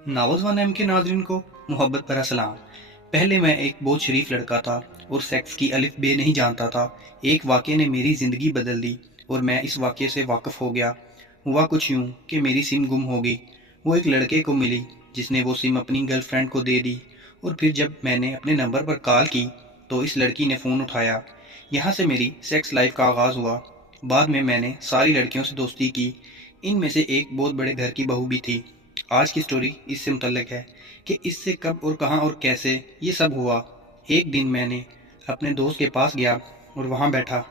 नावज़ M के नाज़रीन को मोहब्बत भरा सलाम। पहले मैं एक बहुत शरीफ लड़का था और सेक्स की अलिफ बे नहीं जानता था। एक वाक़ये ने मेरी ज़िंदगी बदल दी और मैं इस वाक़ये से वाक़िफ़ हो गया। हुआ कुछ यूँ कि मेरी सिम गुम हो गई। वो एक लड़के को मिली जिसने वो सिम अपनी गर्लफ्रेंड को दे दी और फिर जब मैंने अपने नंबर पर कॉल की तो इस लड़की ने फ़ोन उठाया। यहाँ से मेरी सेक्स लाइफ का आगाज़ हुआ। बाद में मैंने सारी लड़कियों से दोस्ती की। इनमें से एक बहुत बड़े घर की बहू भी थी। आज की स्टोरी इससे मुतल्लिक है कि इससे कब और कहाँ और कैसे ये सब हुआ। एक दिन मैंने अपने दोस्त के पास गया और वहाँ बैठा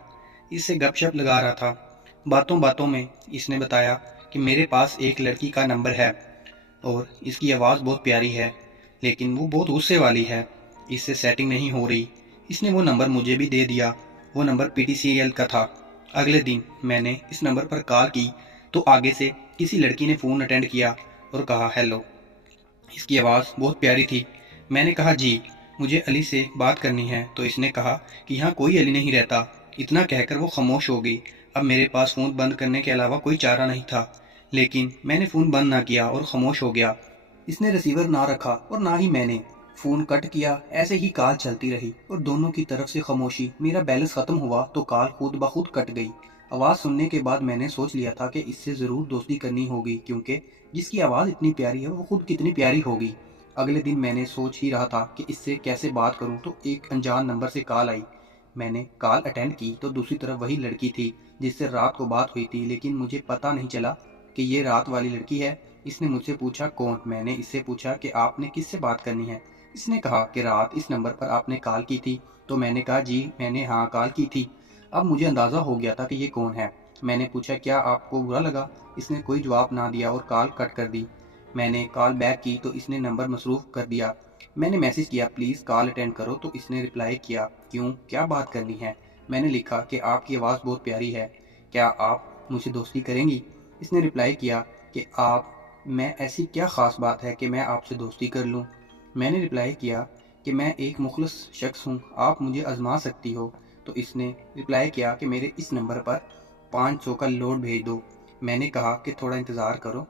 इससे गपशप लगा रहा था। बातों बातों में इसने बताया कि मेरे पास एक लड़की का नंबर है और इसकी आवाज़ बहुत प्यारी है, लेकिन वो बहुत गुस्से वाली है, इससे सेटिंग नहीं हो रही। इसने वो नंबर मुझे भी दे दिया। वो नंबर PTCL का था। अगले दिन मैंने इस नंबर पर कॉल की तो आगे से किसी लड़की ने फ़ोन अटेंड किया और कहा हेलो। इसकी आवाज़ बहुत प्यारी थी। मैंने कहा जी, मुझे अली से बात करनी है तो इसने कहा कि यहाँ कोई अली नहीं रहता। इतना कहकर वो खामोश हो गई। अब मेरे पास फ़ोन बंद करने के अलावा कोई चारा नहीं था, लेकिन मैंने फ़ोन बंद ना किया और खामोश हो गया। इसने रिसीवर ना रखा और ना ही मैंने। फ़ोन कट किया। ऐसे ही कॉल चलती रही और दोनों की तरफ से खामोशी। मेरा बैलेंस ख़त्म हुआ तो कॉल खुद ब खुद कट गई। आवाज़ सुनने के बाद मैंने सोच लिया था कि इससे ज़रूर दोस्ती करनी होगी, क्योंकि जिसकी आवाज़ इतनी प्यारी है वो खुद कितनी प्यारी होगी। अगले दिन मैंने सोच ही रहा था कि इससे कैसे बात करूं तो एक अनजान नंबर से कॉल आई। मैंने कॉल अटेंड की तो दूसरी तरफ वही लड़की थी जिससे रात को बात हुई थी, लेकिन मुझे पता नहीं चला कि ये रात वाली लड़की है। इसने मुझसे पूछा कौन। मैंने इससे पूछा कि आपने किससे बात करनी है। इसने कहा कि रात इस नंबर पर आपने कॉल की थी। तो मैंने कहा जी मैंने हाँ कॉल की थी। अब मुझे अंदाज़ा हो गया था कि ये कौन है। मैंने पूछा क्या आपको बुरा लगा। इसने कोई जवाब ना दिया और कॉल कट कर दी। मैंने कॉल बैक की तो इसने नंबर मसरूफ़ कर दिया। मैंने मैसेज किया प्लीज़ कॉल अटेंड करो तो इसने रिप्लाई किया क्यों, क्या बात करनी है। मैंने लिखा कि आपकी आवाज़ बहुत प्यारी है, क्या आप मुझसे दोस्ती करेंगी। इसने रिप्लाई किया कि आप, मैं ऐसी क्या ख़ास बात है कि मैं आपसे दोस्ती कर लूँ। मैंने रिप्लाई किया कि मैं एक मुखलिस शख्स हूँ, आप मुझे आजमा सकती हो। तो इसने रिप्लाई किया कि मेरे इस नंबर पर 500 का लोड भेज दो। मैंने कहा कि थोड़ा इंतज़ार करो,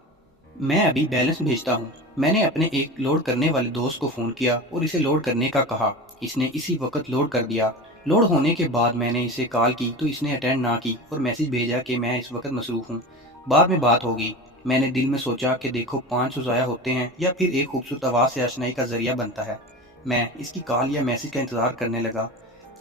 मैं अभी बैलेंस भेजता हूँ। मैंने अपने एक लोड करने वाले दोस्त को फ़ोन किया और इसे लोड करने का कहा। इसने इसी वक्त लोड कर दिया। लोड होने के बाद मैंने इसे कॉल की तो इसने अटेंड ना की और मैसेज भेजा कि मैं इस वक्त मसरूफ़ हूँ, बाद में बात होगी। मैंने दिल में सोचा कि देखो 500 ज़ाया होते हैं या फिर एक खूबसूरत आवाज़ से आशनाई का ज़रिया बनता है। मैं इसकी कॉल या मैसेज का इंतज़ार करने लगा।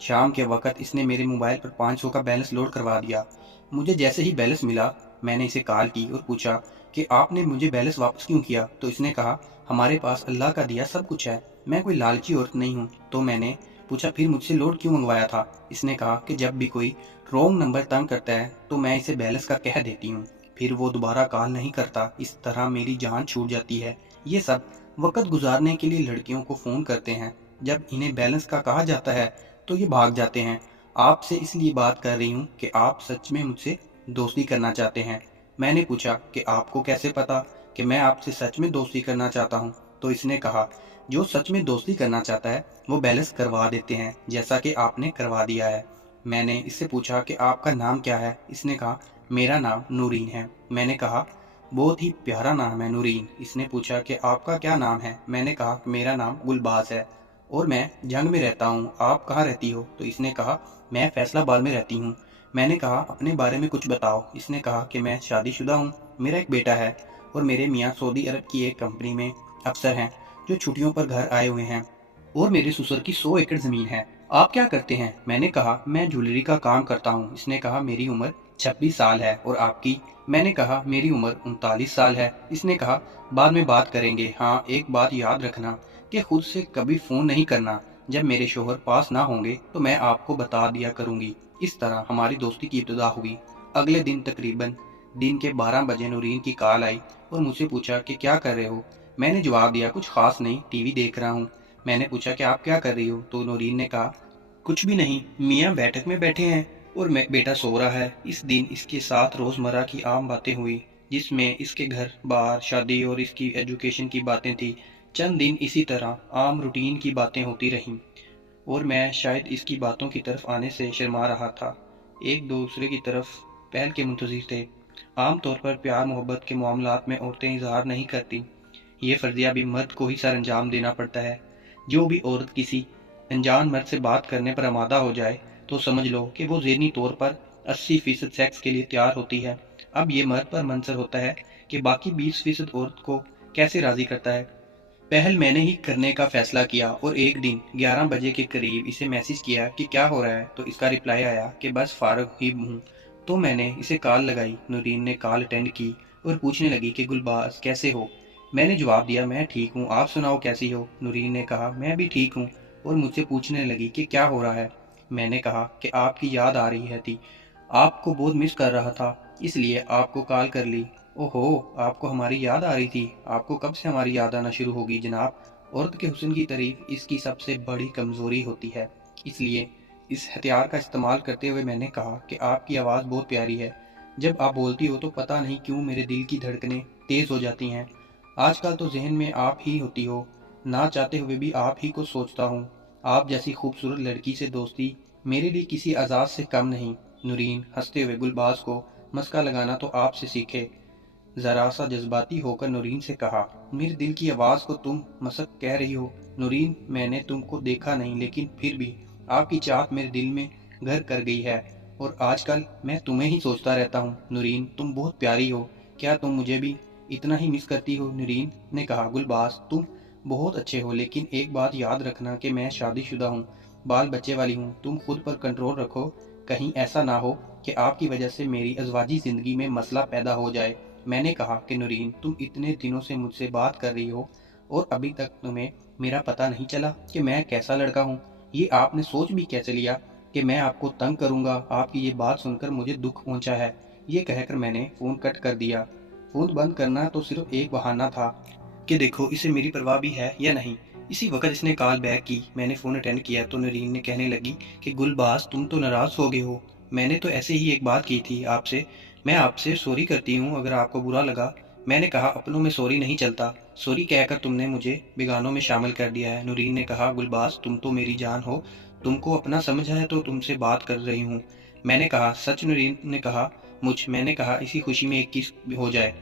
शाम के वक्त इसने मेरे मोबाइल पर 500 का बैलेंस लोड करवा दिया। मुझे जैसे ही बैलेंस मिला मैंने इसे कॉल की और पूछा कि आपने मुझे बैलेंस वापस क्यों किया। तो इसने कहा हमारे पास अल्लाह का दिया सब कुछ है, मैं कोई लालची औरत नहीं हूँ। तो मैंने पूछा फिर मुझसे लोड क्यों मंगवाया था। इसने कहा कि जब भी कोई रॉन्ग नंबर तंग करता है तो मैं इसे बैलेंस का कह देती हूँ, फिर वो दोबारा कॉल नहीं करता, इस तरह मेरी जान छूट जाती है। ये सब वक्त गुजारने के लिए लड़कियों को फ़ोन करते हैं, जब इन्हें बैलेंस का कहा जाता है तो ये भाग जाते हैं। आपसे इसलिए बात कर रही हूँ कि आप सच में मुझसे दोस्ती करना चाहते हैं। मैंने पूछा कि आपको कैसे पता कि मैं आपसे सच में दोस्ती करना चाहता हूँ। तो इसने कहा जो सच में दोस्ती करना चाहता है वो बैलेंस करवा देते हैं, जैसा कि आपने करवा दिया है। मैंने इससे पूछा कि आपका नाम क्या है। इसने कहा मेरा नाम नूरीन है। मैंने कहा बहुत ही प्यारा नाम है नूरीन। इसने पूछा कि आपका क्या नाम है। मैंने कहा मेरा नाम गुलबाज है और मैं जंग में रहता हूँ, आप कहाँ रहती हो। तो इसने कहा मैं फैसलाबाद में रहती हूँ। मैंने कहा अपने बारे में कुछ बताओ। इसने कहा कि मैं शादीशुदा हूँ, मेरा एक बेटा है और मेरे मियाँ सऊदी अरब की एक कंपनी में अफसर हैं जो छुट्टियों पर घर आए हुए हैं और मेरे ससुर की 100 एकड़ ज़मीन है। आप क्या करते हैं। मैंने कहा मैं ज्वेलरी का काम करता हूँ। इसने कहा मेरी उम्र 26 साल है और आपकी। मैंने कहा मेरी उम्र 39 साल है। इसने कहा बाद में बात करेंगे, हाँ एक बात याद रखना कि खुद से कभी फ़ोन नहीं करना, जब मेरे शोहर पास ना होंगे तो मैं आपको बता दिया करूँगी। इस तरह हमारी दोस्ती की इब्तिदा हुई। अगले दिन तकरीबन दिन के 12 बजे नूरीन की कॉल आई और मुझसे पूछा कि क्या कर रहे हो। मैंने जवाब दिया कुछ ख़ास नहीं, टीवी देख रहा हूँ। मैंने पूछा कि आप क्या कर रही हो। तो नूरीन ने कहा कुछ भी नहीं, मियाँ बैठक में बैठे हैं और मैं बेटा सो रहा है। इस दिन इसके साथ रोज़मर्रा की आम बातें हुई, जिसमें इसके घर बार शादी और इसकी एजुकेशन की बातें थी। चंद दिन इसी तरह आम रूटीन की बातें होती रहीं और मैं शायद इसकी बातों की तरफ आने से शर्मा रहा था। एक दूसरे की तरफ पहल के मुंतज़िर थे। आम तौर पर प्यार मोहब्बत के मामलात में औरतें इजहार नहीं करती, ये फर्जिया भी मर्द को ही सर अंजाम देना पड़ता है। जो भी औरत किसी अनजान मर्द से बात करने पर आमादा हो जाए तो समझ लो कि वो ज़हनी तौर पर 80% सेक्स के लिए तैयार होती है। अब ये मर्द पर मंसर होता है कि बाकी 20% औरत को कैसे राज़ी करता है। पहल मैंने ही करने का फैसला किया और एक दिन 11 बजे के करीब इसे मैसेज किया कि क्या हो रहा है, तो इसका रिप्लाई आया कि बस फारग ही हूँ। तो मैंने इसे कॉल लगाई। नूरीन ने कॉल अटेंड की और पूछने लगी कि गुलबाज कैसे हो। मैंने जवाब दिया मैं ठीक हूँ, आप सुनाओ कैसी हो। नूरीन ने कहा मैं भी ठीक हूँ और मुझसे पूछने लगी कि क्या हो रहा है। मैंने कहा कि आपकी याद आ रही है थी, आपको बहुत मिस कर रहा था, इसलिए आपको कॉल कर ली। ओहो, आपको हमारी याद आ रही थी? आपको कब से हमारी याद आना शुरू होगी जनाब? औरत के हुस्न की तारीफ इसकी सबसे बड़ी कमज़ोरी होती है। इसलिए इस हथियार का इस्तेमाल करते हुए मैंने कहा कि आपकी आवाज़ बहुत प्यारी है। जब आप बोलती हो तो पता नहीं क्यों मेरे दिल की धड़कनें तेज़ हो जाती हैं। आजकल तो जहन में आप ही होती हो, ना चाहते हुए भी आप ही को सोचता हूँ। आप जैसी खूबसूरत लड़की से दोस्ती मेरे लिए किसी आज़ाद से कम नहीं। नूरीन हंसते हुए गुलबाज को मस्का लगाना तो आपसे सीखे। जरा सा जज्बाती होकर नूरीन से कहा, मेरे दिल की आवाज़ को तुम मसक कह रही हो। नूरीन मैंने तुमको देखा नहीं, लेकिन फिर भी आपकी चाहत मेरे दिल में घर कर गई है और आजकल मैं तुम्हें ही सोचता रहता हूँ। नूरीन तुम बहुत प्यारी हो, क्या तुम मुझे भी इतना ही मिस करती हो? नूरीन ने कहा, गुलबाज तुम बहुत अच्छे हो, लेकिन एक बात याद रखना कि मैं शादीशुदा हूँ, बाल बच्चे वाली हूँ। तुम खुद पर कंट्रोल रखो, कहीं ऐसा ना हो कि आपकी वजह से मेरी अज़वाजी ज़िंदगी में मसला पैदा हो जाए। मैंने कहा कि नूरीन तुम इतने दिनों से मुझसे बात कर रही हो और अभी तक तुम्हें मेरा पता नहीं चला कि मैं कैसा लड़का हूँ? ये आपने सोच भी कैसे लिया कि मैं आपको तंग करूँगा? आपकी ये बात सुनकर मुझे दुख पहुँचा है। ये कहकर मैंने फ़ोन कट कर दिया। फ़ोन बंद करना तो सिर्फ एक बहाना था कि देखो इसे मेरी परवाह भी है या नहीं। इसी वक्त इसने कॉल बैक की। मैंने फ़ोन अटेंड किया तो नूरीन ने कहने लगी कि गुलबाज तुम तो नाराज़ हो गए हो। मैंने तो ऐसे ही एक बात की थी आपसे, मैं आपसे सॉरी करती हूँ अगर आपको बुरा लगा। मैंने कहा अपनों में सॉरी नहीं चलता, सॉरी कहकर तुमने मुझे बेगानों में शामिल कर दिया है। नूरीन ने कहा गुलबाज तुम तो मेरी जान हो, तुमको अपना समझ है तो तुमसे बात कर रही हूँ। मैंने कहा सच? नूरीन ने कहा मैंने कहा इसी खुशी में एक किस हो जाए,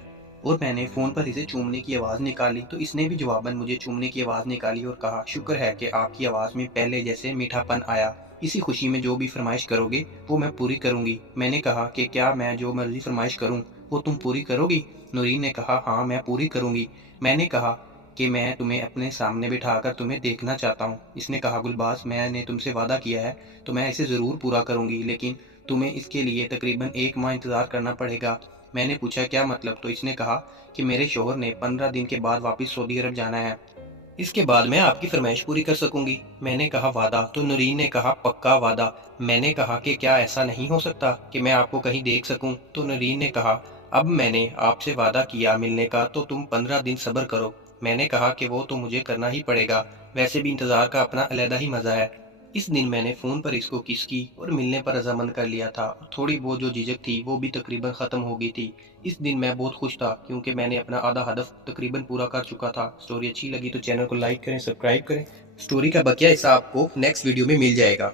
और मैंने फ़ोन पर इसे चूमने की आवाज़ निकाली तो इसने भी जवाबन मुझे चूमने की आवाज़ निकाली और कहा शुक्र है कि आपकी आवाज़ में पहले जैसे मीठापन आया। इसी खुशी में जो भी फरमाइश करोगे वो मैं पूरी करूँगी। मैंने कहा कि क्या मैं जो मर्ज़ी फरमाइश करूँ वो तुम पूरी करोगी? नूरीन ने कहा हाँ मैं पूरी करूँगी। मैंने कहा कि मैं तुम्हें अपने सामने बिठाकर तुम्हें देखना चाहता हूँ। इसने कहा गुलबाज मैंने तुमसे वादा किया है तो मैं इसे ज़रूर पूरा करूँगी, लेकिन तुम्हें इसके लिए तकरीबन 1 माह इंतज़ार करना पड़ेगा। मैंने पूछा क्या मतलब? तो इसने कहा कि मेरे शौहर ने 15 दिन के बाद वापस सऊदी अरब जाना है, इसके बाद मैं आपकी फरमाइश पूरी कर सकूंगी। मैंने कहा वादा? तो नूरीन ने कहा पक्का वादा। मैंने कहा कि क्या ऐसा नहीं हो सकता कि मैं आपको कहीं देख सकूं? तो नूरीन ने कहा अब मैंने आपसे वादा किया मिलने का तो तुम 15 दिन सब्र करो। मैंने कहा कि वो तो मुझे करना ही पड़ेगा, वैसे भी इंतज़ार का अपना अलग ही मज़ा है। इस दिन मैंने फ़ोन पर इसको किस की और मिलने पर रजामंद कर लिया था और थोड़ी बहुत जो झिझक थी वो भी तकरीबन ख़त्म हो गई थी। इस दिन मैं बहुत खुश था क्योंकि मैंने अपना आधा हदफ तकरीबन पूरा कर चुका था। स्टोरी अच्छी लगी तो चैनल को लाइक करें, सब्सक्राइब करें। स्टोरी का बकिया हिस्सा आपको नेक्स्ट वीडियो में मिल जाएगा।